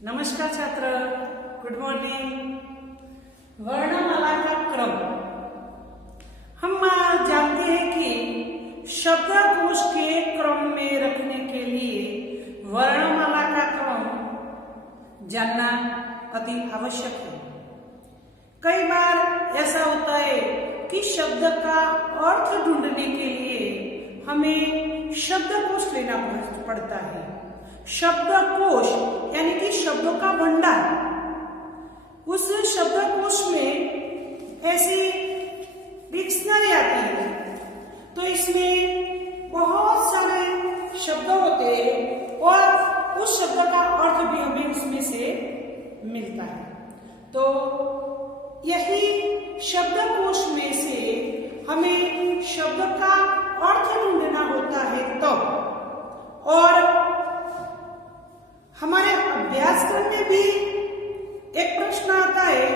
नमस्कार छात्र, good morning. वर्णमाला का क्रम हम जानते हैं कि शब्दकोश के क्रम में रखने के लिए वर्णमाला का क्रम जानना अति आवश्यक है। कई बार ऐसा होता है कि शब्द का अर्थ ढूंढने के लिए हमें शब्दकोश लेना पड़ता है। शब्दकोश यानी कि शब्दों का भंडार। उस शब्दकोश में ऐसी डिक्शनरी आती है, तो इसमें बहुत सारे शब्द होते हैं और उस शब्द का अर्थ भी हमें उसमें से मिलता है। तो यही शब्दकोश में से हमें शब्द का अर्थ ढूंढना होता है और हमारे अभ्यासक्रम में भी एक प्रश्न आता है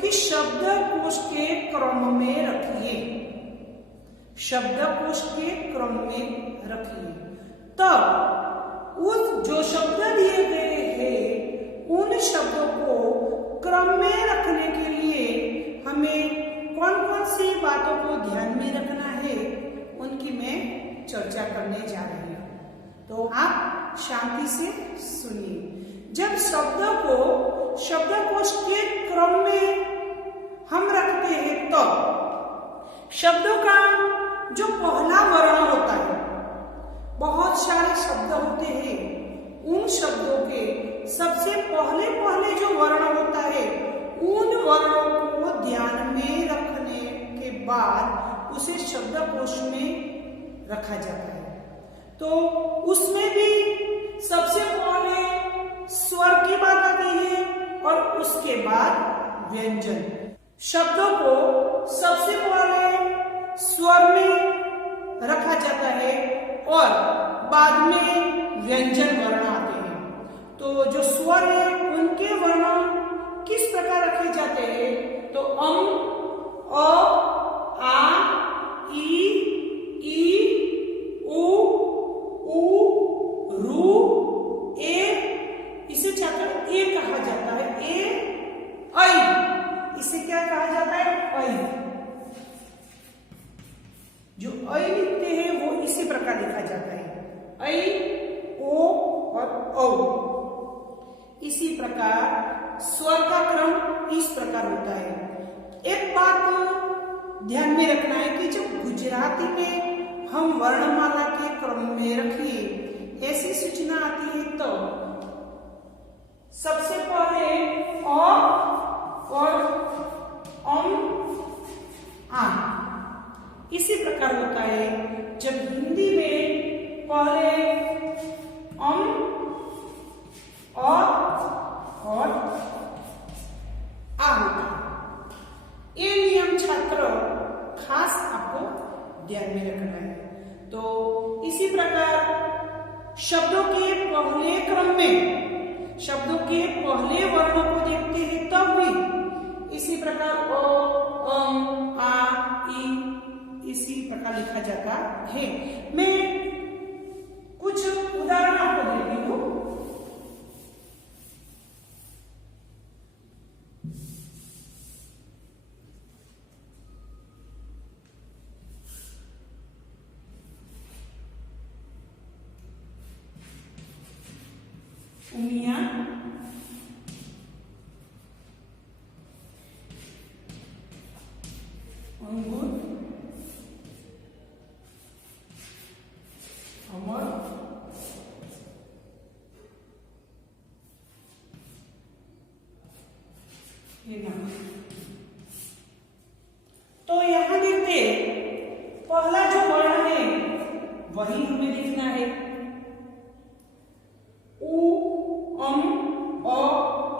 कि शब्दकोश के क्रम में रखिए, शब्दकोश के क्रम में रखिए। तब उस जो शब्द दिए गए हैं उन शब्दों को क्रम में रखने के लिए हमें कौन कौन सी बातों को ध्यान में रखना है उनकी मैं चर्चा करने जा रही हूँ। तो आप शांति से सुनिए। जब शब्द को शब्दकोश के क्रम में हम रखते हैं तो शब्दों का जो पहला वर्ण होता है, बहुत सारे शब्द होते हैं, उन शब्दों के सबसे पहले जो वर्ण होता है उन वर्णों को ध्यान में रखने के बाद उसे शब्दकोश में रखा जाता है। तो उसमें भी सबसे पहले स्वर की बात आती है और उसके बाद व्यंजन। शब्दों को सबसे पहले स्वर में रखा जाता है और बाद में व्यंजन वर्ण आते हैं। तो जो स्वर है उनके वर्ण किस प्रकार रखे जाते हैं? तो अ, आ, ई, उ, रू, ए, इसे छात्र ए कहा जाता है। ए, ऐ, इसे क्या कहा जाता है? ऐ। जो ऐ लिखते हैं वो इसी प्रकार लिखा जाता है, ऐ, ओ और औ। इसी प्रकार स्वर का क्रम इस प्रकार होता है। एक बात ध्यान में रखना है कि जब गुजराती में हम वर्णमाला के क्रम में रखिए ऐसी सूचना आती है तो सबसे पहले अ और आ इसी प्रकार होता है। जब हिंदी में पहले अ और आ होता है। ये नियम छात्र खास आपको ध्यान में रखना है। तो इसी प्रकार शब्दों के पहले क्रम में शब्दों के पहले वर्णों को देखते हैं तब भी इसी प्रकार अ, आ, ई इसी प्रकार लिखा जाता है। मैं कुछ उदाहरण आपको देती हूँ। उमिया, अंगूर, अमर, तो यहां देखते पहला जो वर्ण है वही हमें लिखना है।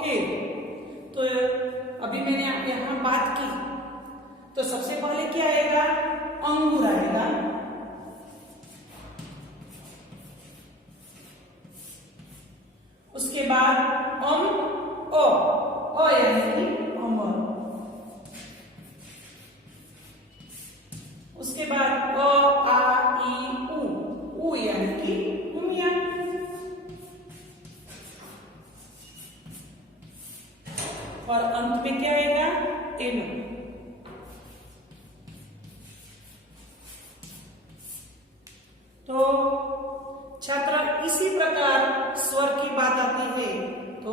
ए। तो अभी मैंने यहां बात की तो सबसे पहले क्या आएगा? अंगूर आएगा। उसके बाद अ यानी कि अमर। उसके बाद अ, आ, ई, उ यानी कि उमिया। और अंत में क्या आएगा, एन। तो छात्र इसी प्रकार स्वर की बात आती है तो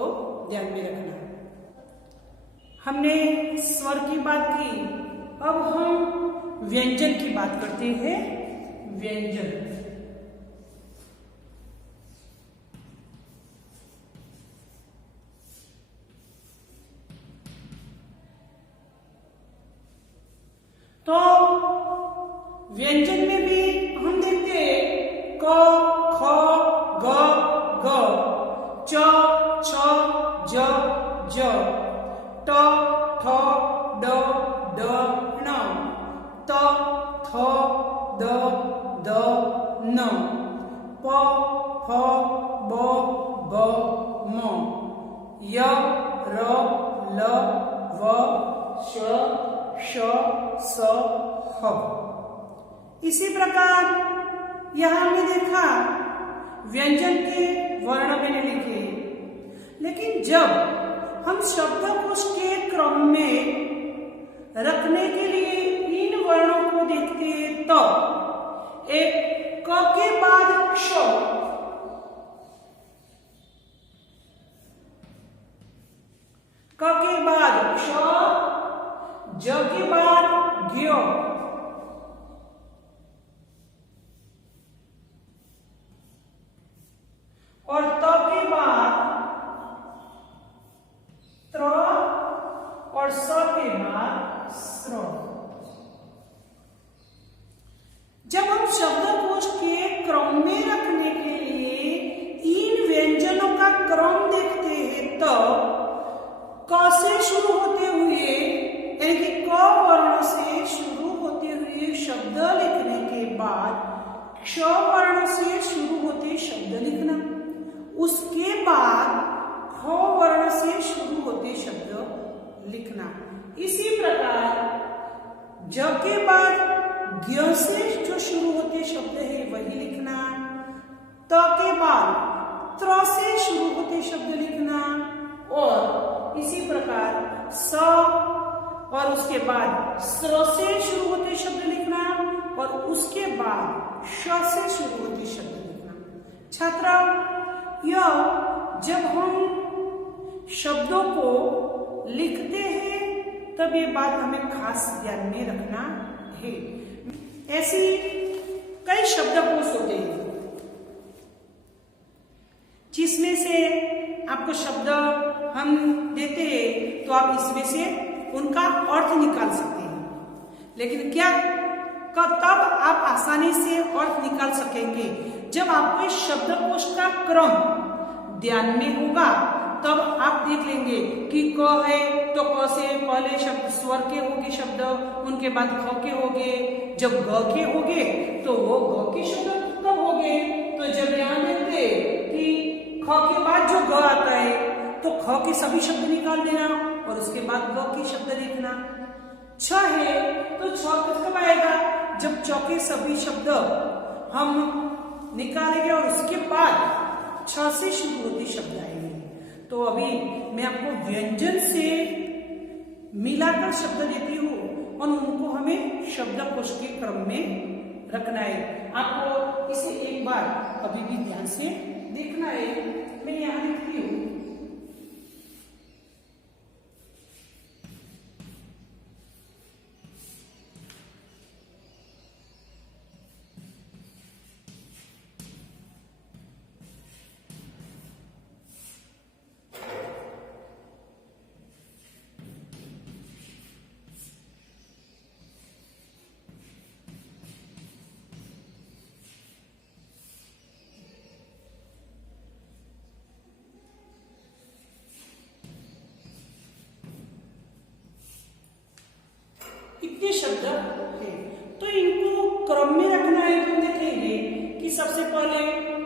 ध्यान में रखना। हमने स्वर की बात की, अब हम व्यंजन की बात करते हैं। व्यंजन तो व्यंजन में भी हम देखते हैं क, ख, ग, घ, च, छ, ज, ज, ट, ठ, ड, ढ, ण, त, थ, द, ध, न, प, फ, ब, भ, म, य, र, ल, व, श, श, स, ह। इसी प्रकार यहां हमने देखा व्यंजन के वर्ण मैंने लिखे, लेकिन जब हम शब्दकोश के क्रम में रखने के लिए इन वर्णों को देखते हैं तो एक क के बाद क्ष, क के बाद क्ष, ज के बाद ज्ञ, और त के बाद त्र, और स के बाद स्र। जब हम शब्दकोश के क्रम में रखने के लिए इन व्यंजनों का क्रम देखते हैं तो क से शुरू होते हुए यानी कि क वर्ण से शुरू होते हुए शब्द लिखने के बाद क्ष वर्ण से शुरू होते शब्द लिखना, उसके बाद ख वर्ण से शुरू होते शब्द लिखना। इसी प्रकार ज के बाद ज्ञ से जो शुरू होते शब्द है वही लिखना, त के बाद त्र से शुरू होते शब्द लिखना, और इसी प्रकार स और उसके बाद स्र से शुरू होते शब्द लिखना, और उसके बाद श से शुरू होते शब्द लिखना। छात्र यह जब हम शब्दों को लिखते हैं तब ये बात हमें खास ध्यान में रखना है। ऐसी कई शब्दकोश होते हैं जिसमें से आपको शब्द हम देते हैं तो आप इसमें से उनका अर्थ निकाल सकते हैं, लेकिन क्या तब आप आसानी से अर्थ निकाल सकेंगे जब आपके शब्दकोश का क्रम ध्यान में होगा। तब आप देख लेंगे कि क है तो क से पहले शब्द स्वर के होंगे शब्द, उनके बाद ख के होंगे, जब ग के होंगे तो वो ग के शब्द कब होंगे। तो जब यहाँ देखते कि ख के बाद जो ग आता है तो ख के सभी शब्द निकाल देना और उसके बाद ग के शब्द लिखना। छ है तो छ कब आएगा, जब च के सभी शब्द हम निकालेंगे और उसके बाद छ से शुरू होते शब्द आएंगे। तो अभी मैं आपको व्यंजन से मिलाकर शब्द देती हूँ और उनको हमें शब्दकोश के क्रम में रखना है। आपको इसे एक बार अभी भी ध्यान से देखना है। मैं यहाँ लिखती हूँ इतने शब्द है, तो इनको क्रम में रखना है। तो देखेंगे कि सबसे पहले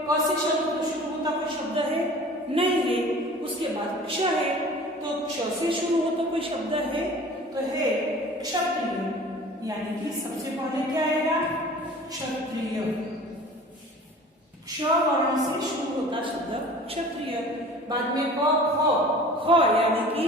क से शब्द शुरू होता कोई शब्द है नहीं है, उसके बाद क्ष है तो क्ष से शुरू होता कोई शब्द है तो है क्षत्रिय, यानी कि सबसे पहले क्या आएगा क्षत्रिय। क्ष वर्ण से शुरू होता शब्द क्षत्रिय, बाद में क ख यानी कि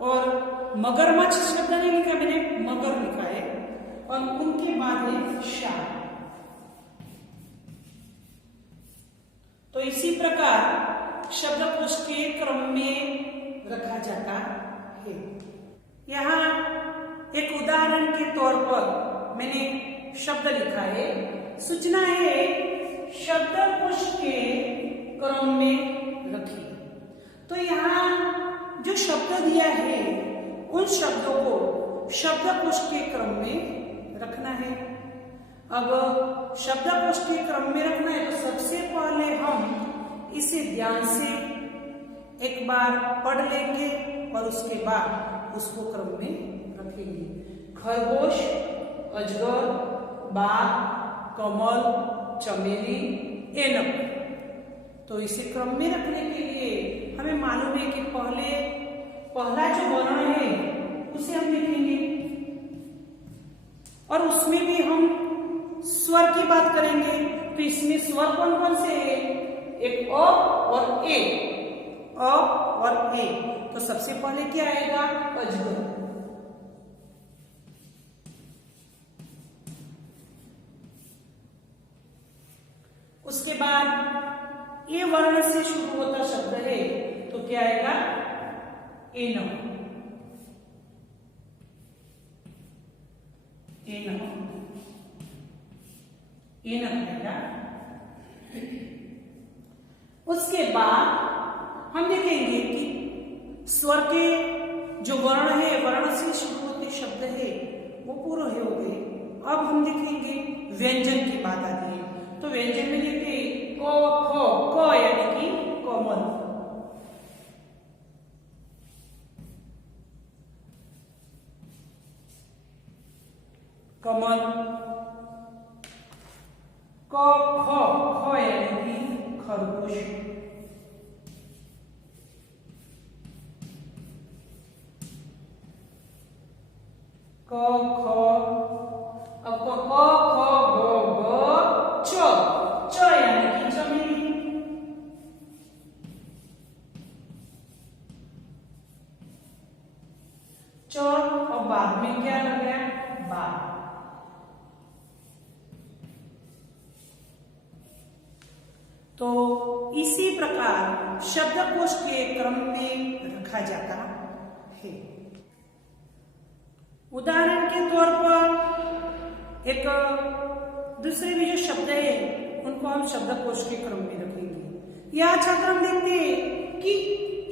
और मगरमच्छ शब्द नहीं लिखा मैंने, मगर लिखा है, और उनके बाद है शाह। तो इसी प्रकार शब्दकोश के क्रम में रखा जाता है। यहाँ एक उदाहरण के तौर पर मैंने शब्द लिखा है। सूचना है शब्दकोश के क्रम में रखिए। तो यहाँ जो शब्द दिया है उन शब्दों को शब्दकोश के क्रम में रखना है। अब शब्दकोश के क्रम में रखना है तो सबसे पहले हम इसे ध्यान से एक बार पढ़ लेंगे और उसके बाद उसको क्रम में रखेंगे। खरगोश, अजगर, बाघ, कमल, चमेली, ऐनक। तो इसे क्रम में रखने के लिए हमें मालूम है कि पहला जो वर्ण है उसे हम लिखेंगे और उसमें भी हम स्वर की बात करेंगे। तो इसमें स्वर कौन कौन से है? एक अ और ए, अ और ए। तो सबसे पहले क्या आएगा? अजगर। उसके बाद ए वर्ण से शुरू होता शब्द है तो क्या आएगा? ऐनक। आएगा। उसके बाद हम देखेंगे कि स्वर के जो वर्ण है, वर्ण से शुरू होते शब्द है वो पूरे हो गए। अब हम देखेंगे व्यंजन की बात आती है। तो व्यंजन में देखते क, ख, क यानी कि कमल। कमल। क, ख यानी कि खरगोश। क, ख, अब क, ख, ग, च यानी कि चमेली। च और बाद में क्या लग गया? बाघ। तो इसी प्रकार शब्दकोश के क्रम में रखा जाता है। उदाहरण के तौर पर एक दूसरे भी जो शब्द है उनको हम शब्दकोश के क्रम में रखेंगे। यह छात्र हम देखते हैं कि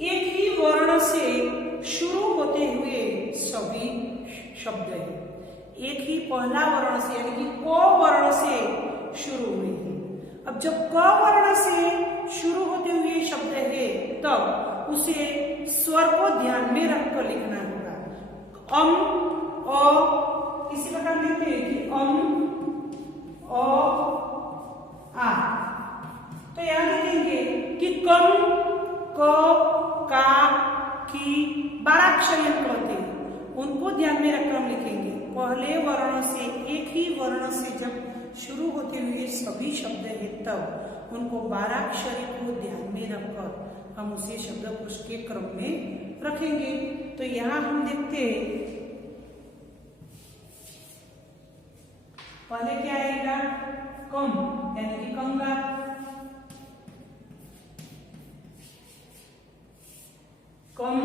एक ही वर्ण से शुरू होते हुए सभी शब्द है। एक ही पहला वर्ण से यानी कि क वर्ण से शुरू हुए हैं। अब जब क वर्ण से शुरू होते हुए शब्द है तब उसे स्वर को ध्यान में रखकर लिखना होगा। अ, इसी प्रकार लिखते हैं कि अ, आ। तो यहाँ देखेंगे कि कम, क, का, की 12 अक्षर कहते हैं, उनको ध्यान में रखकर हम लिखेंगे। पहले वर्ण से, एक ही वर्ण से जब शुरू होते हुए सभी शब्द है तब उनको 12 अक्षर को ध्यान में रखकर हम उसे शब्दकोश के क्रम में रखेंगे। तो यहाँ हम देखते हैं पहले क्या आएगा? कम यानी कि कंगाल। कम,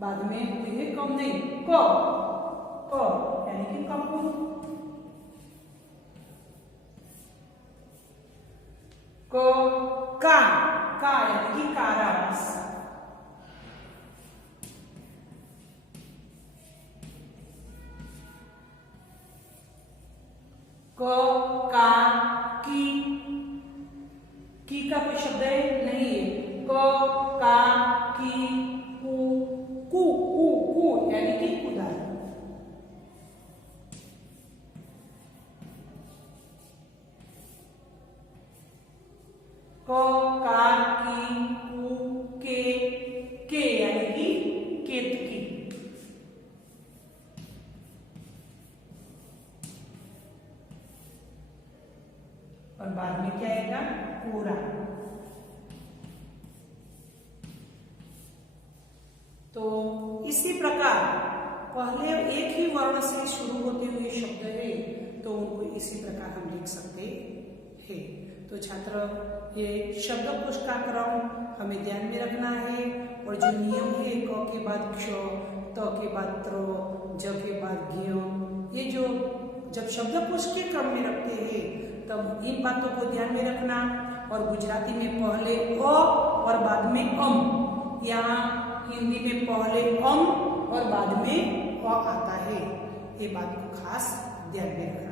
बाद में कोई है कम नहीं, क यानी कि कपूर। का यानी कि कारावास। का, की का कोई शब्द है नहीं है। का, की, कु यानी कि कुदाल। का, की, कु, के यानी कि केतकी। और बाद में क्या आएगा? कोरा। तो इसी प्रकार पहले एक ही वर्ण से शुरू होते हुए शब्द है तो उनको इसी प्रकार हम लिख सकते हैं। तो छात्र ये शब्दकोश का क्रम हमें ध्यान में रखना है और जो नियम है क के बाद क्ष, त के बाद त्र, ज के बाद ज्ञ, ये जो जब शब्दकोश के क्रम में रखते हैं तब इन बातों को ध्यान में रखना। और गुजराती में पहले अ और बाद में अम, यहाँ हिंदी में पहले अम और बाद में अ आता है, ये बात को खास ध्यान में रखना।